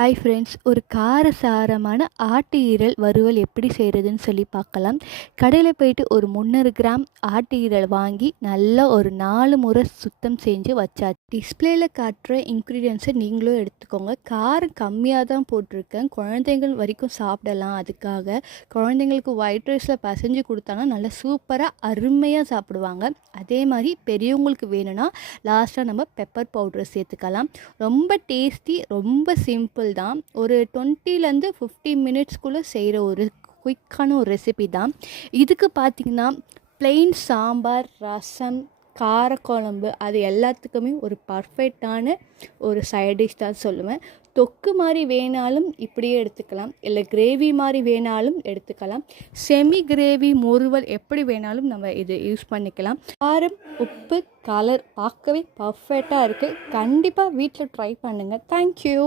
Hi friends, ஒரு காரசாரமான ஆட்டு ஈரல் வறுவல் எப்படி செய்கிறதுன்னு சொல்லி பார்க்கலாம். கடையில் போயிட்டு ஒரு 300 கிராம் ஆட்டு ஈரல் வாங்கி நல்லா ஒரு 4 முறை சுத்தம் செஞ்சு வச்சாச்சு. டிஸ்பிளேயில் காட்டுற இன்க்ரீடியன்ஸை நீங்களும் எடுத்துக்கோங்க. காரம் கம்மியாக தான் போட்டிருக்கேன், குழந்தைங்கள் வரைக்கும் சாப்பிடலாம். அதுக்காக குழந்தைங்களுக்கு ஒயிட் ரைஸில் பசைஞ்சு கொடுத்தாங்கன்னா நல்லா சூப்பராக அருமையாக சாப்பிடுவாங்க. அதே மாதிரி பெரியவங்களுக்கு வேணும்னா லாஸ்ட்டாக நம்ம பெப்பர் பவுடரை சேர்த்துக்கலாம். ரொம்ப டேஸ்டி, ரொம்ப சிம்பிள் தான். ஒரு 20லேருந்து 15 மினிட்ஸ்குள்ளே செய்கிற ஒரு குயிக்கான ஒரு ரெசிபி தான். இதுக்கு பார்த்திங்கன்னா ப்ளெயின் சாம்பார், ரசம், காரக்குழம்பு அது எல்லாத்துக்குமே ஒரு பர்ஃபெக்டான ஒரு சைட் டிஷ் தான் சொல்லுவேன். தொக்கு மாதிரி வேணாலும் இப்படியே எடுத்துக்கலாம், இல்லை கிரேவி மாதிரி வேணாலும் எடுத்துக்கலாம். செமி கிரேவி, முறுவல் எப்படி வேணாலும் நம்ம இது யூஸ் பண்ணிக்கலாம். காரம், உப்பு, கலர் பார்க்கவே பர்ஃபெக்டாக இருக்குது. கண்டிப்பாக வீட்டில் ட்ரை பண்ணுங்கள். தேங்க்யூ.